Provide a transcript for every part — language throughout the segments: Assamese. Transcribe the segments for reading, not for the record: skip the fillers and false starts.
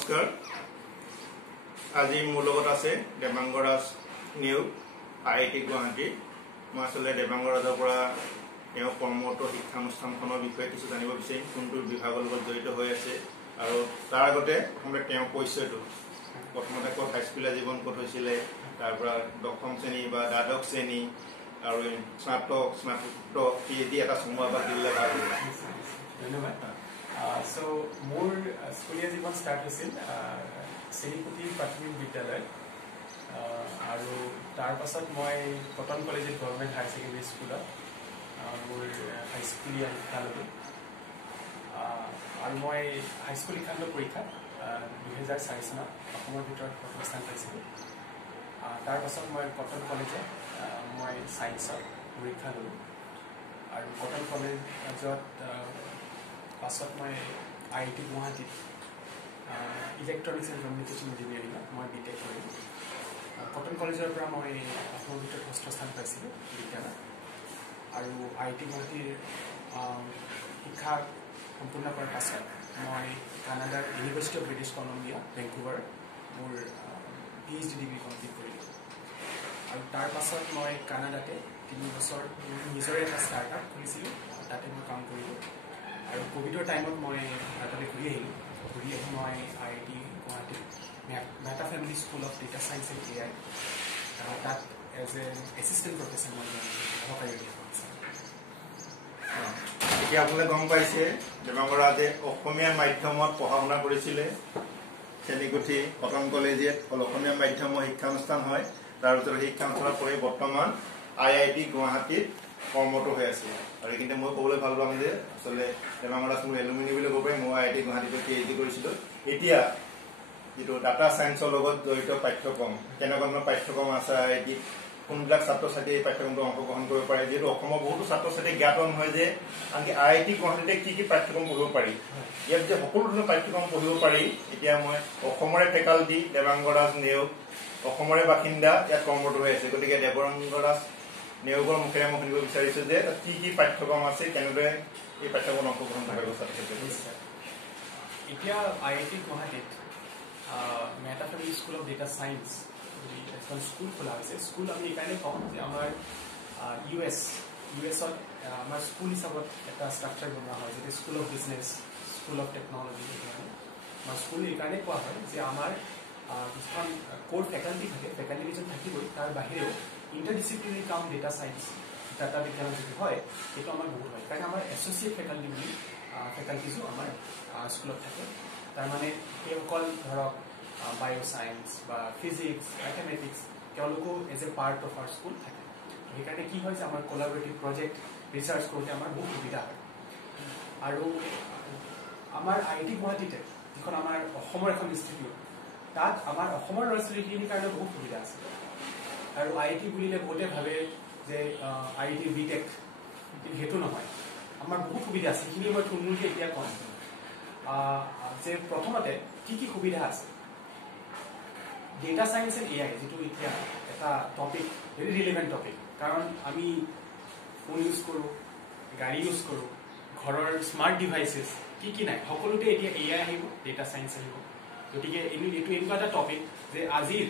নমস্কাৰ আজি মোৰ লগত আছে দেবাংগ ৰাজ নিয়োগ IIT গুৱাহাটী মই আসলে দেবাংগ ৰাজৰ পৰা তেওঁ কৰ্মৰত শিক্ষানুষ্ঠানখনৰ বিষয়ে কিছু জানিব বিচাৰিম কোনটো বিভাগৰ লগত জড়িত হৈ আছে আৰু তাৰ আগতে প্ৰথমতে তেওঁ পৰিচয়টো প্ৰথমতে ক'ত হাইস্কুলীয়া জীৱন ক'ত হৈছিলে তাৰ পৰা দশম শ্ৰেণী বা দ্বাদশ শ্ৰেণী আৰু স্নাতক PhD এটা সময় বা দিলে ভাল ধন্যবাদ So, more school জীবন start হৈছিল চেনিপুতি প্ৰাথমিক বিদ্যালয় আৰু তাৰ পাছত মই কটন কলেজত গভৰ্ণমেণ্ট হায়াৰ ছেকেণ্ডেৰী স্কুলত মোৰ হাইস্কুলীয়া শিক্ষা ল'লোঁ আৰু মই হাইস্কুল শিক্ষান্ত পৰীক্ষাত 2004 চনত অসমৰ ভিতৰত প্ৰথম স্থান পাইছিলোঁ তাৰ পাছত মই কটন কলেজত মই ছায়েন্সত পৰীক্ষা ল'লোঁ আৰু কটন কলেজত পাছত মই IIT গুৱাহাটীত ইলেক্ট্ৰনিক্স এণ্ড কমিউনিকেশ্যন ইঞ্জিনিয়াৰিঙত মই BTech কৰিলোঁ কটন কলেজৰ পৰা মই অসমৰ ভিতৰত ষষ্ঠ স্থান পাইছিলোঁ বিজ্ঞানত আৰু IIT গুৱাহাটীৰ শিক্ষা সম্পূৰ্ণ কৰাৰ পাছত মই কানাডাৰ ইউনিভাৰ্চিটি অফ ব্ৰিটিছ কলম্বিয়া ভেংকুভাৰত মোৰ PhD ডিগ্ৰী কমপ্লিট কৰিলোঁ আৰু তাৰ পাছত মই কানাডাতে 3 বছৰ নিজৰে এটা ষ্টাৰ্টআপ খুলিছিলোঁ তাতে মই কাম কৰিলোঁ আৰু কোভিডৰ টাইমত মই তাতে ঘূৰি আহিলোঁ মই IIT গুৱাহাটীত Mehta family school of data science and AI তাত এজ এ এছিষ্টেণ্ট প্ৰফেচৰ মই সহকাৰী এতিয়া আপোনালোকে গম পাইছে দেবাংগ ৰাজে অসমীয়া মাধ্যমত পঢ়া শুনা কৰিছিলে চেনিকুঠি কটন কলেজিয়েট অসমীয়া মাধ্যমৰ শিক্ষানুষ্ঠান হয় তাৰ ভিতৰত শিক্ষানুষ্ঠানত পঢ়ি বৰ্তমান IIT গুৱাহাটীত কৰ্মৰত হৈ আছে আৰু কিন্তু মই ক'বলৈ ভাল পাম যে আসলে দেবাংগ ৰাজ মোৰ এলুমিনি বুলি ক'ব পাৰি মই IIT গুৱাহাটীত PhD কৰিছিলোঁ এতিয়া যিটো ডাটা চায়েন্সৰ লগত জড়িত পাঠ্যক্ৰম কেনেকুৱা ধৰণৰ পাঠ্যক্ৰম আছে IIT কোনবিলাক ছাত্ৰ ছাত্ৰী এই পাঠ্যক্ৰমটো অংশগ্ৰহণ কৰিব পাৰে যিহেতু অসমৰ বহুতো ছাত্ৰ ছাত্ৰী জ্ঞাত নহয় যে আনকি IIT গুৱাহাটীতে কি পাঠ্যক্ৰম পঢ়িব পাৰি ইয়াত যে সকলো ধৰণৰ পাঠ্যক্ৰম পঢ়িব পাৰি এতিয়া মই অসমৰে ফেকাল্টি দেবাংগ ৰাজ নিয়োগ অসমৰে বাসিন্দা ইয়াত কৰ্মৰত হৈ আছে গতিকে দেবাংগ ৰাজ নিয়োগৰ মুখেৰে মই শুনিব বিচাৰিছোঁ যে কি পাঠ্যক্ৰম আছে কেনেদৰে এই পাঠ্যক্ৰমত অংশগ্ৰহণ কৰিব বিচাৰিছে এতিয়া IIT গুৱাহাটীত Mehta family school of data science এখন স্কুল খোলা হৈছে স্কুল আমি এইকাৰণে কওঁ যে আমাৰ ইউএছত আমাৰ স্কুল হিচাপত এটা ষ্ট্ৰাকচাৰ বনোৱা হয় যেনে school of business school of technology আমাৰ স্কুল এইকাৰণে কোৱা হয় যে আমাৰ কিছুমান ক'ৰ ফেকাল্টি থাকে ফেকাল্টি কিছুমান থাকিবই তাৰ বাহিৰেও ইণ্টাৰডিচিপ্লিনাৰী কাম ডেটা চায়েন্স ডাটা বিজ্ঞানৰ যিটো হয় সেইটো আমাৰ বহুত হয় কাৰণ আমাৰ এছ'চিয়েট ফেকাল্টি বুলি ফেকাল্টিজো আমাৰ স্কুলত থাকে তাৰমানে সেইসকল ধৰক বায়' চায়েন্স বা ফিজিক্স মেথমেটিক্স তেওঁলোকো as a part of our school থাকে সেইকাৰণে কি হয় যে আমাৰ কলাবৰেটিভ প্ৰজেক্ট ৰিচাৰ্চ কৰোঁতে আমাৰ বহুত সুবিধা হয় আৰু আমাৰ IIT গুৱাহাটীতে যিখন আমাৰ অসমৰ এখন ইনষ্টিটিউট তাত আমাৰ অসমৰ ল'ৰা ছোৱালীখিনিৰ কাৰণে বহুত সুবিধা আছে আৰু IIT বুলিলে বহুতে ভাবে যে IIT BTech সেইটো নহয় আমাৰ বহুত সুবিধা আছে সেইখিনি মই থুলমূলকৈ এতিয়া কম যে প্ৰথমতে কি সুবিধা আছে ডেটা চায়েন্স এণ্ড AI যিটো এতিয়া এটা টপিক ভেৰি ৰিলেভেণ্ট টপিক কাৰণ আমি ফোন ইউজ কৰোঁ গাড়ী ইউজ কৰোঁ ঘৰৰ স্মাৰ্ট ডিভাইচেছ কি নাই সকলোতে এতিয়া AI আহিব ডেটা চায়েন্স আহিব গতিকে এইটো এনেকুৱা এটা টপিক যে আজিৰ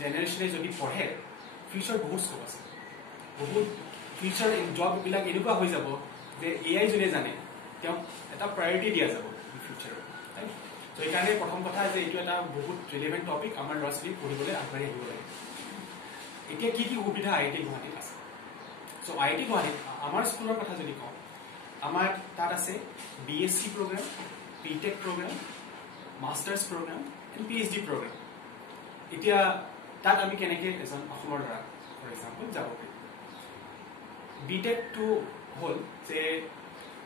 জেনেৰেশ্যনে যদি পঢ়ে ফিউচাৰ বহুত স্কোপ আছে বহুত ফিউচাৰ জববিলাক এনেকুৱা হৈ যাব যে AI যোনে জানে তেওঁক এটা প্ৰায়ৰিটি দিয়া যাব ফিউচাৰত তো এইকাৰণে প্ৰথম কথা যে এইটো এটা বহুত ৰিলেভেণ্ট টপিক আমাৰ ল'ৰা ছোৱালী পঢ়িবলৈ আগবাঢ়ি আহিব লাগে এতিয়া কি সুবিধা IIT গুৱাহাটীত আছে চ' IIT গুৱাহাটীত আমাৰ স্কুলৰ কথা যদি কওঁ আমাৰ তাত আছে BSc programme BTech programme masters programme and PhD programme এতিয়া তাত আমি কেনেকৈ এজন অসমৰ ল'ৰা ফৰ এক্সাম্পল যাব পাৰিম BTechটো হ'ল যে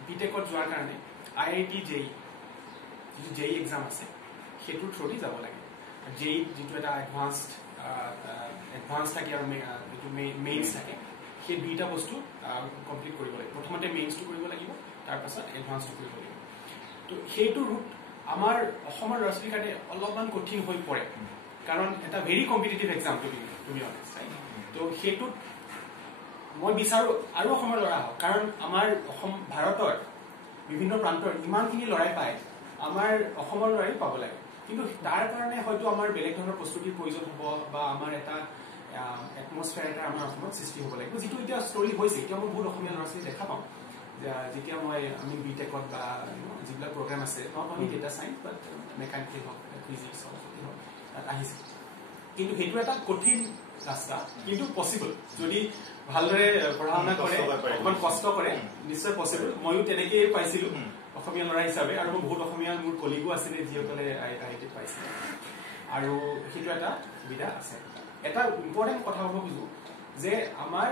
BTechত যোৱাৰ কাৰণে IIT JEE যিটো JEE এক্সাম আছে সেইটোৰ থ্ৰুদি যাব লাগে JEE যিটো এটা এডভান্স থাকে আৰু যিটো মেইনছ থাকে সেই দুইটা বস্তু কমপ্লিট কৰিব লাগিব প্ৰথমতে মেইনছটো কৰিব লাগিব তাৰপাছত এডভান্সটো কৰিব লাগিব তো সেইটো ৰুট আমাৰ অসমৰ ল'ৰা ছোৱালীৰ কাৰণে অলপমান কঠিন হৈ পৰে কাৰণ এটা very competitive exam to be honest তো সেইটোত মই বিচাৰোঁ আৰু অসমৰ ল'ৰা হওক কাৰণ আমাৰ অসম ভাৰতৰ বিভিন্ন প্ৰান্তৰ ইমানখিনি ল'ৰাই পায় আমাৰ অসমৰ ল'ৰাই পাব লাগে কিন্তু তাৰ কাৰণে হয়তো আমাৰ বেলেগ ধৰণৰ প্ৰস্তুতিৰ প্ৰয়োজন হ'ব বা আমাৰ এটা এটমস্ফিয়াৰ এটা আমাৰ অসমত সৃষ্টি হ'ব লাগিব যিটো এতিয়া ষ্টৰি হৈছে এতিয়া মই বহুত অসমীয়া ল'ৰা ছোৱালী দেখা পাওঁ যেতিয়া আমি বিটেকত বা যিবিলাক প্ৰগ্ৰাম আছে not only data science but mechanical হওক ফিজিক্স হওক তাত আহিছে কিন্তু সেইটো এটা কঠিন ৰাস্তা কিন্তু পচিবল যদি ভালদৰে পঢ়া শুনা কৰে অকমান কষ্ট কৰে নিশ্চয় পচিবল ময়ো তেনেকেই পাইছিলো অসমীয়া ল'ৰা হিচাপে আৰু বহুত অসমীয়া মোৰ কলিগো আছিলে যিসকলে আইআইটিত পাইছিলে আৰু সেইটো এটা সুবিধা আছে এটা ইম্পৰ্টেণ্ট কথা ক'ব খোজো যে আমাৰ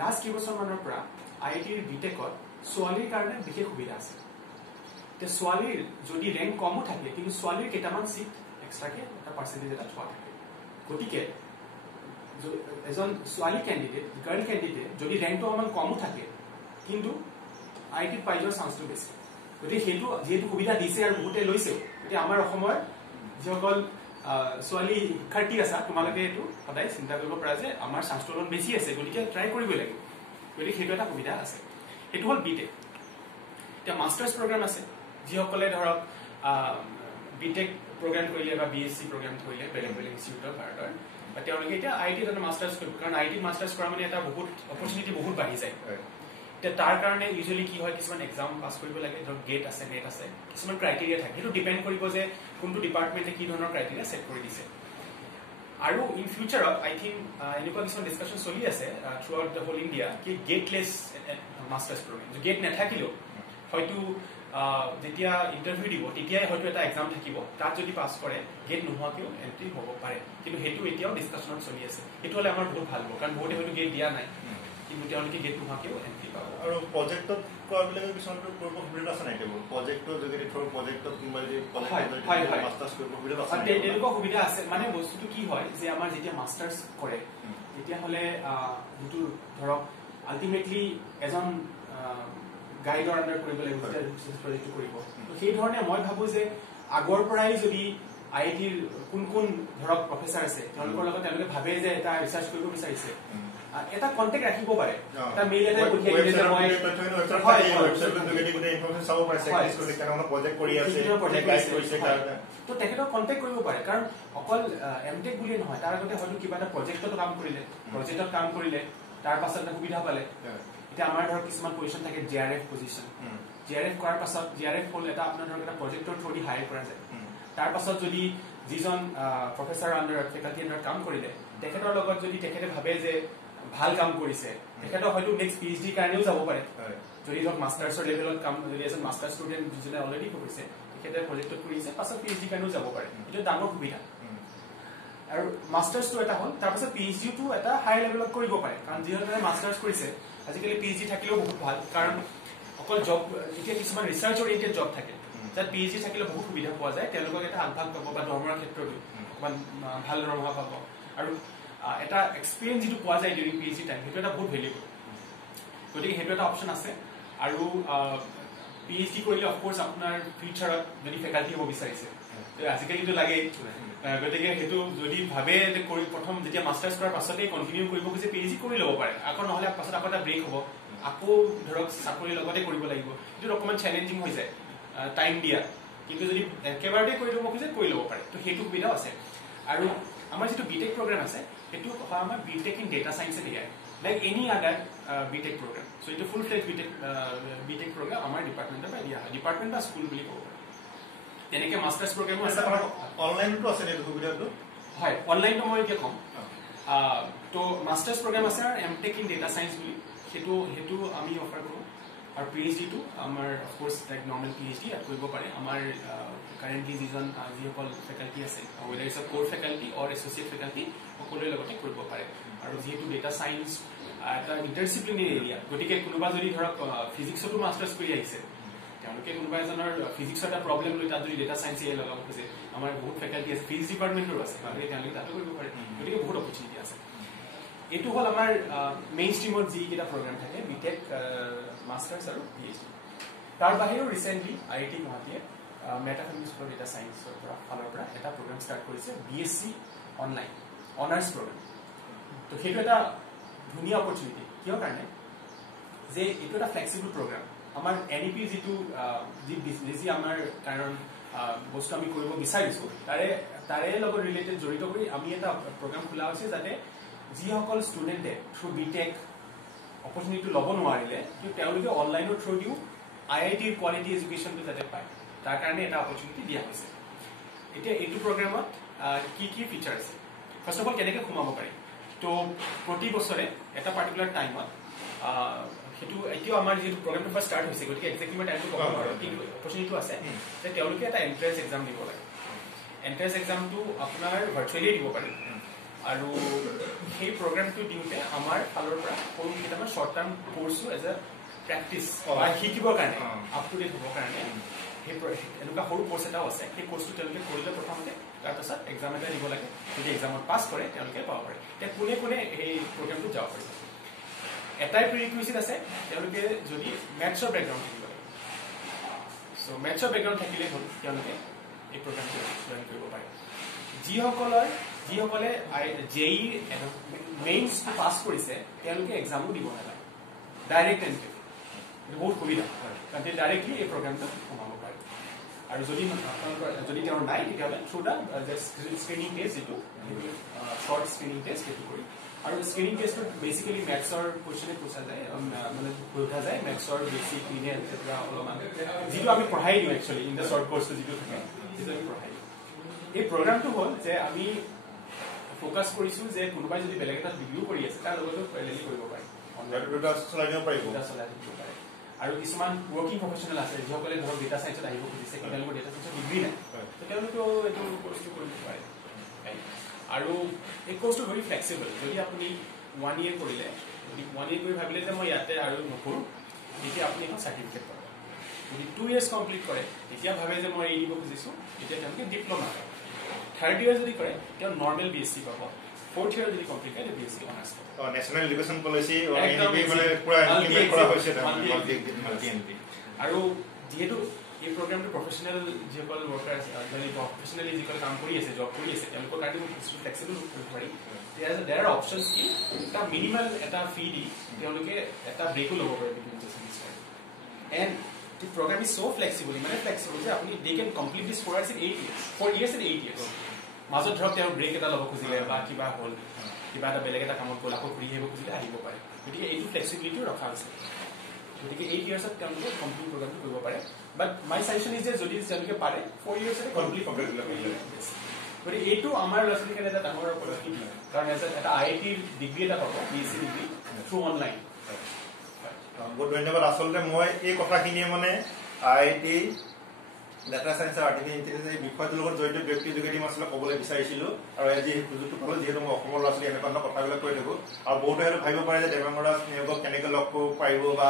লাষ্ট কেইবছৰমানৰ পৰা আইআইটিৰ বিটেকত ছোৱালীৰ কাৰণে বিশেষ সুবিধা আছে এতিয়া ছোৱালীৰ যদি ৰেংক কমো থাকে কিন্তু ছোৱালীৰ কেইটামান চিট এক্সট্ৰাকে এটা পাৰ্চেণ্টেজ এটা থোৱা থাকে গতিকে এজন ছোৱালী কেণ্ডিডেট গাৰ্ল কেণ্ডিডেট যদি ৰেংকটো অকণমান কমো থাকে কিন্তু আইআইটিত পাই যোৱাৰ চান্সটো বেছি গতিকে সেইটো যিহেতু সুবিধা দিছে আৰু বহুতে লৈছেও গতিকে আমাৰ অসমৰ যিসকল ছোৱালী শিক্ষাৰ্থী আছা তোমালোকে এইটো সদায় চিন্তা কৰিব পাৰা যে আমাৰ চান্সটো অলপ বেছি আছে গতিকে ট্ৰাই কৰিবই লাগিব গতিকে সেইটো এটা সুবিধা আছে সেইটো হ'ল বিটেক এতিয়া মাষ্টাৰ্ছ প্ৰগ্ৰাম আছে যিসকলে ধৰক বিটেক প্ৰগ্ৰাম কৰিলে বা বিএছচি প্ৰগ্ৰাম কৰিলে বেলেগ বেলেগ ইনষ্টিটিউটৰ ভাৰতৰ বা তেওঁলোকে এতিয়া আইআইটিত এটা মাষ্টাৰ্ছ কৰিব কাৰণ আইআইটিত মাষ্টাৰ্ছ কৰা মানে এটা বহুত অপৰচুনিটি বহুত বাঢ়ি যায় এতিয়া তাৰ কাৰণে ইউজুৱেলি কি হয় কিছুমান এক্সাম পাছ কৰিব লাগে ধৰক গেট আছে নেট আছে কিছুমান ক্ৰাইটেৰিয়া থাকে সেইটো ডিপেণ্ড কৰিব যে কোনটো ডিপাৰ্টমেণ্টে কি ধৰণৰ ক্ৰাইটেৰিয়া ছেট কৰি দিছে আৰু ইন ফিউচাৰত আই থিংক এনেকুৱা কিছুমান ডিছকাশ্যন চলি আছে throughout the whole India কি গেটলেছ মাষ্টাৰ্ছ প্ৰগ্ৰেম গেট নাথাকিলেও হয়তো যেতিয়া ইণ্টাৰভিউ দিব তেতিয়াই হয়তো এটা এক্সাম থাকিব তাত যদি পাছ কৰে গেট নোহোৱাকেও এণ্ট্ৰি হ'ব পাৰে কিন্তু সেইটো এতিয়াও ডিছকাশ্যনত চলি আছে সেইটো হ'লে আমাৰ বহুত ভাল হ'ব কাৰণ বহুতে হয়তো গেট দিয়া নাই কিন্তু তেওঁলোকে গেট নোহোৱাকেও এণ্ট্ৰি পাব আৰু প্ৰজেক্টত কৰাবিলাকে কিছুমান কৰিব সুবিধা আছে নাই কেৱল প্ৰজেক্টৰ যোগেদি ধৰক প্ৰজেক্টত কোনোবা যদি মাষ্টাৰ্ছ কৰিব সুবিধা আছে তেনেকুৱা সুবিধা আছে মানে বস্তুটো কি হয় যে আমাৰ যেতিয়া মাষ্টাৰ্ছ কৰে তেতিয়াহ'লে যিটো ধৰক আল্টিমেটলি এজন গাইডৰ আণ্ডাৰ কৰিব লাগিব প্ৰজেক্টটো কৰিব সেই ধৰণে মই ভাবোঁ যে আগৰ পৰাই যদি আইআইটিৰ কোন কোন ধৰক প্ৰফেচাৰ আছে তেওঁলোকৰ লগত তেওঁলোকে ভাবে যে এটা ৰিচাৰ্চ কৰিব বিচাৰিছে এটা কণ্টেক্ট ৰাখিব পাৰে এটা মেইল এটা পঠিয়াই দিলে যে মই তো তেখেতক কণ্টেক্ট কৰিব পাৰে কাৰণ অকল এমটেক বুলিয়ে নহয় তাৰ আগতে হয়তো কিবা এটা প্ৰজেক্টত কাম কৰিলে তাৰ পাছত এটা সুবিধা পালে এতিয়া আমাৰ ধৰক কিছুমান পজিশ্যন থাকে জিআৰএফ পজিশ্যন জিআৰএফ কৰাৰ পাছত জিআৰএফ হ'ল এটা আপোনাৰ ধৰক এটা প্ৰজেক্টৰ থ্ৰু দি হায়াৰ কৰা যায় তাৰ পাছত যদি যিজন প্ৰফেচাৰ আণ্ডাৰত ফেকাল্টি আণ্ডাৰত কাম কৰিলে তেখেতৰ লগত যদি তেখেতে ভাবে যে ভাল কাম কৰিছে তেখেতক হয়তো নেক্সট পিএইচডিৰ কাৰণেও যাব পাৰে যদি ধৰক মাষ্টাৰ্ছৰ লেভেলত কাম যদি এজন মাষ্টাৰ ষ্টুডেণ্ট যোনে অলৰেডি কৰিছে তেখেতে প্ৰজেক্টত কৰিছে পাছত পিএইচডিৰ কাৰণেও যাব পাৰে এইটো ডাঙৰ সুবিধা আৰু মাষ্টাৰ্ছটো এটা হ'ল তাৰপাছত পিএইচডিটো এটা হাই লেভেলত কৰিব পাৰে কাৰণ যিসকলে মাষ্টাৰ্ছ কৰিছে আজিকালি পিএইচডি থাকিলেও বহুত ভাল কাৰণ অকল জব এতিয়া কিছুমান ৰিচাৰ্চ অৰিয়েণ্টেড জব থাকে তাত পিএইচডি থাকিলে বহুত সুবিধা পোৱা যায় তেওঁলোকক এটা আগভাগ পাব বা দৰমহাৰ ক্ষেত্ৰতো অকণমান ভাল দৰমহা পাব আৰু এটা এক্সপিৰিয়েঞ্চ যিটো পোৱা যায় ডিউৰিং পিএইচডি টাইম সেইটো এটা বহুত ভেলুৱেবল গতিকে সেইটো এটা অপশ্যন আছে আৰু পিএইচডি কৰিলে অফক'ৰ্চ আপোনাৰ ফিউচাৰত যদি ফেকাল্টি হ'ব বিচাৰিছে আজিকালিতো লাগেই গতিকে সেইটো যদি ভাবে যে কৰি প্ৰথম যেতিয়া মাষ্টাৰ্ছ কৰাৰ পাছতেই কণ্টিনিউ কৰিব খুজে পিএইচডি কৰি ল'ব পাৰে আকৌ নহ'লে পাছত আকৌ এটা ব্ৰেক হ'ব আকৌ ধৰক চাকৰিৰ লগতে কৰিব লাগিব সেইটো অকণমান চেলেঞ্জিং হৈ যায় টাইম দিয়া কিন্তু যদি একেবাৰতে কৰি ল'ব খোজে কৰি ল'ব পাৰে তো সেইটো সুবিধাও আছে আৰু আমাৰ যিটো বিটেক প্ৰগ্ৰাম আছে সেইটো হয় আমাৰ B Tech in data science and AI like any other B Tech programme so' এইটো ফুল ফ্লেজ বিটেক প্ৰগ্ৰাম আমাৰ ডিপাৰ্টমেণ্টৰ পৰা দিয়া হয় ডিপাৰ্টমেণ্ট বা স্কুল বুলি ক'ব পাৰি তেনেকৈ মাষ্টাৰ্ছ প্ৰগ্ৰামো আছে অনলাইনতো আছে নেকি সুবিধাটো হয় অনলাইনটো মই এতিয়া ক'ম তো মাষ্টাৰ্ছ প্ৰগ্ৰাম আছে আৰু এমটেক ইন ডেটা চাইন্স বুলি সেইটো আমি অফাৰ কৰোঁ আৰু পিএইচডিটো আমাৰ অফক'ৰ্চ লাইক নৰ্মেল পিএইচডি ইয়াত কৰিব পাৰে আমাৰ কাৰেণ্টলি যিসকল ফেকাল্টি আছে ৱেডাৰ ইজ ক'ৰ ফেকাল্টি অৰ এছ'চিয়েট ফেকাল্টি সকলোৰে লগতে কৰিব পাৰে আৰু যিহেতু ডেটা চাইন্স এটা ইণ্টাৰডিচিপ্লিনেৰী এৰিয়া গতিকে কোনোবা যদি ধৰক ফিজিক্সতো মাষ্টাৰ্ছ কৰি আহিছে তেওঁলোকে কোনোবা এজনৰ ফিজিক্সৰ এটা প্ৰব্লেম লৈ তাত যদি ডেটা চাইন্স এৰিয়া লগাব খোজে আমাৰ বহুত ফেকাল্টি আছে ফিজিক্স ডিপাৰ্টমেণ্টৰো আছে গতিকে তেওঁলোকে তাতো কৰিব পাৰে গতিকে বহুত অপৰচুনিটি আছে এইটো হ'ল আমাৰ মেইন ষ্ট্ৰীমত যিকেইটা প্ৰগ্ৰাম থাকে বিটেক মাষ্টাৰ্ছ আৰু পিএইচডি তাৰ বাহিৰেও ৰিচেণ্টলি আইআইটি গুৱাহাটীয়ে মেটাফিজিক্স ফৰ ডেটা চাইন্সৰ ফালৰ পৰা এটা প্ৰগ্ৰাম ষ্টাৰ্ট কৰিছে বিএছচি অনলাইন অনাৰ্ছ প্ৰগ্ৰাম তো সেইটো এটা ধুনীয়া অপৰচুনিটি কিহৰ কাৰণে যে এইটো এটা ফ্লেক্সিবল প্ৰগ্ৰাম আমাৰ এনইপিৰ যিটো যি আমাৰ কাৰণ বস্তু আমি কৰিব বিচাৰিছোঁ তাৰে লগত ৰিলেটেড জড়িত কৰি আমি এটা প্ৰগ্ৰাম খোলা হৈছে যাতে যিসকল ষ্টুডেণ্টে থ্ৰু বিটেক অপৰচুনিটিটো ল'ব নোৱাৰিলে কিন্তু তেওঁলোকে অনলাইনৰ থ্ৰু দিও IITৰ কোৱালিটি এডুকেশ্যনটো যাতে পায় তাৰ কাৰণে এটা অপৰচুনিটি দিয়া হৈছে এতিয়া এইটো প্ৰগ্ৰামত কি ফিচাৰ আছে ফাৰ্ষ্ট অফ অল কেনেকৈ সোমাব পাৰি তো প্ৰতি বছৰে এটা পাৰ্টিকুলাৰ টাইমত সেইটো এতিয়াও আমাৰ যিটো প্ৰগ্ৰামটো ফাৰ্ষ্ট ষ্টাৰ্ট হৈছে গতিকে এক্সেক্টলি মই টাইমটো ক'ব নোৱাৰোঁ কিন্তু অপৰচুনিটিটো আছে যে তেওঁলোকে এটা এণ্ট্ৰেন্স এক্সাম দিব লাগে এণ্ট্ৰেন্স এক্সামটো আপোনাৰ ভাৰ্চুৱেলি দিব পাৰে আৰু সেই প্ৰগ্ৰামটো দিওঁতে আমাৰ ফালৰ পৰা সৰু কেইটামান শ্বৰ্ট টাৰ্ম কোৰ্ছো এজ এ প্ৰেক্টিচ বা শিকিবৰ কাৰণে আপ টু ডেট হ'বৰ কাৰণে সেই এনেকুৱা সৰু কোৰ্চ এটাও আছে সেই কোৰ্চটো তেওঁলোকে কৰিলে প্ৰথমতে তাৰপাছত এক্সাম এটা দিব লাগে যদি এক্সামত পাছ কৰে তেওঁলোকে পাব পাৰে এতিয়া কোনে কোনে সেই প্ৰগ্ৰামটোত যাব পাৰিব এটাই প্ৰিৰিকুইজিট আছে তেওঁলোকে যদি মেথছৰ বেকগ্ৰাউণ্ড থাকিব লাগে চ' মেথছৰ বেকগ্ৰাউণ্ড থাকিলে হ'ল তেওঁলোকে এই প্ৰগ্ৰামটো জইন কৰিব পাৰে যিসকলে JEE মেইনছটো পাছ কৰিছে তেওঁলোকে এক্সামো দিব নালাগে ডাইৰেক্ট এণ্ট্ৰি বহুত সুবিধা কাৰণ ডাইৰেক্টলি এই প্ৰগ্ৰামটো সোমাব পাৰে আৰু যদি তেওঁৰ নাই তেতিয়াহ'লে থ্ৰু দ্য স্ক্ৰিনিং টেষ্ট যিটো শ্বৰ্ট স্ক্ৰিনিং টেষ্ট সেইটো কৰি আৰু স্ক্ৰিনিং টেষ্টত বেচিকেলি মেথছৰ কুৱেশ্যনে সোধা যায় মেথছৰ বেচিক লিনিয়াৰ এটচেট্ৰা অলপমান যিটো আমি পঢ়াই দিওঁ একচুৱেলি ইন দ্য শ্বৰ্ট কৰ্চটো যিটো থাকে সেইটো আমি পঢ়াই দিওঁ এই প্ৰগ্ৰামটো হ'ল যে আমি ফ'কাছ কৰিছোঁ যে কোনোবাই যদি বেলেগ এটা ডিগ্ৰীও কৰি আছে তাৰ লগতো পেৰেলেলি কৰিব পাৰে চলাই দিব পাৰিব পাৰে আৰু কিছুমান ৱৰ্কিং প্ৰফেচনেল আছে যিসকলে ধৰক ডেটা চাইন্সত আহিব খুজিছে কিন্তু তেওঁলোকৰ ডেটা চাইন্সৰ ডিগ্ৰী নাই তেওঁলোকেও এইটো কৰ্চটো কৰিব পাৰে আৰু এই কৰ্চটো ভেৰি ফ্লেক্সিবল যদি আপুনি 1 year কৰিলে যদি 1 year কৰি ভাবিলে যে মই ইয়াতে আৰু নকৰোঁ তেতিয়া আপুনি এখন চাৰ্টিফিকেট পাব যদি 2 years কমপ্লিট কৰে তেতিয়া ভাবে যে মই এৰি দিব খুজিছোঁ তেতিয়া তেওঁলোকে ডিপ্ল'মা পাব 3rd year যদি কৰে তেওঁ নৰ্মেল BSc পাব 4th year যদি কমপ্লিট কৰে BSc অনাৰ্ছ পাব নেশ্যনেল এডুকেশ্যন পলিচি মানে পুৰা ইমপ্লিমেণ্ট কৰা হৈছে আৰু যিহেতু এই প্ৰগ্ৰামটো প্ৰফেচনেল যিসকল ৱৰ্কাৰ্ছ প্ৰফেচনেলি যিসকল কাম কৰি আছে জব কৰি আছে তেওঁলোকৰ কাৰণে ফ্লেক্সিবল কৰিব পাৰি দেৰ আৰ অপশ্যনছ কি এটা মিনিমাল এটা ফি দি তেওঁলোকে এটা ব্ৰেকো ল'ব পাৰে between the semester and the program is so flexible মানে flexible যে আপুনি they can complete this 4 years and 8 years মাজত ধৰক তেওঁ ব্ৰেক এটা ল'ব খুজিলে বা কিবা হ'ল কিবা এটা বেলেগ এটা কামত গ'ল আকৌ ঘূৰি আহিব খুজিলে আহিব পাৰে গতিকে এইটো ফ্লেক্সিবিলিটিও ৰখা হৈছে গতিকে 8 yearsত তেওঁলোকে কমপ্লিট প্ৰগ্ৰামটো কৰিব পাৰে বাট মাই ছাজেশ্যন ইজ যে যদি তেওঁলোকে পাৰে 4 yearsতে কমপ্লিট কৰিব লাগে গতিকে এইটো আমাৰ ল'ৰা ছোৱালীৰ কাৰণে এটা ডাঙৰ অপৰচুনিটি কাৰণ এটা IIT ডিগ্ৰী এটা পাব BSc ডিগ্ৰী থ্ৰু অনলাইন বহুত ধন্যবাদ আচলতে মই এই কথাখিনিয়ে মানে IIT ডাটা সায়েন্স আৰু আৰ্টিফিচিয়েল ইন্টেলিজেন্স এই বিষয়টোৰ লগত জড়িত ব্যক্তিৰ যোগেদি মই আচলতে ক'বলৈ বিচাৰিছিলোঁ আৰু আজি সুযোগটো পালোঁ যিহেতু মই অসমৰ ল'ৰা ছোৱালী এনেকুৱা কথাবিলাক কৈ থাকোঁ আৰু বহুতে হয়তো ভাবিব পাৰে যে দেৱাংগৰা নিয়োগক কেনেকৈ লগ কৰিব পাৰিব বা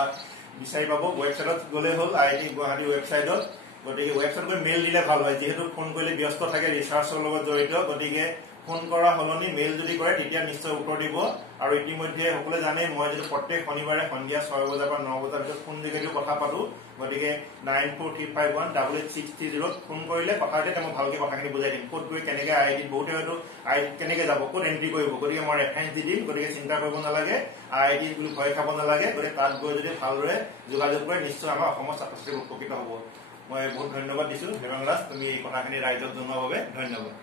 বিচাৰি পাব ৱেবছাইটত গ'লে হ'ল IIT গুৱাহাটী ৱেবছাইটত গতিকে ৱেবছাইটত গৈ মেইল দিলে ভাল হয় যিহেতু ফোন কৰিলে ব্যস্ত থাকে ৰিচাৰ্চৰ লগত জড়িত গতিকে ফোন কৰা সলনি মেইল যদি কৰে তেতিয়া নিশ্চয় উত্তৰ দিব আৰু ইতিমধ্যে সকলোৱে জানে মই যদি প্ৰত্যেক শনিবাৰে সন্ধিয়া 6 বজাৰ পৰা 9 বজাৰ ভিতৰত ফোন যোগেদিও কথা পাতোঁ গতিকে 94351860 ফোন কৰিলে কথাতে মই ভালকৈ কথাখিনি বুজাই দিম ক'ত গৈ কেনেকৈ IIT বহুতে হয়তো IIT কেনেকৈ যাব ক'ত এণ্ট্ৰি কৰিব গতিকে মই ৰেফাৰেঞ্চ দি দিম গতিকে চিন্তা কৰিব নালাগে IIT বুলি ভয় খাব নালাগে গতিকে তাত গৈ যদি ভালদৰে যোগাযোগ কৰে নিশ্চয় আমাৰ অসমৰ ছাত্ৰ ছাত্ৰী উপকৃত হ'ব মই বহুত ধন্যবাদ দিছোঁ দেৱাংগ ৰাজ তুমি এই কথাখিনি ৰাইজক জনোৱাৰ বাবে ধন্যবাদ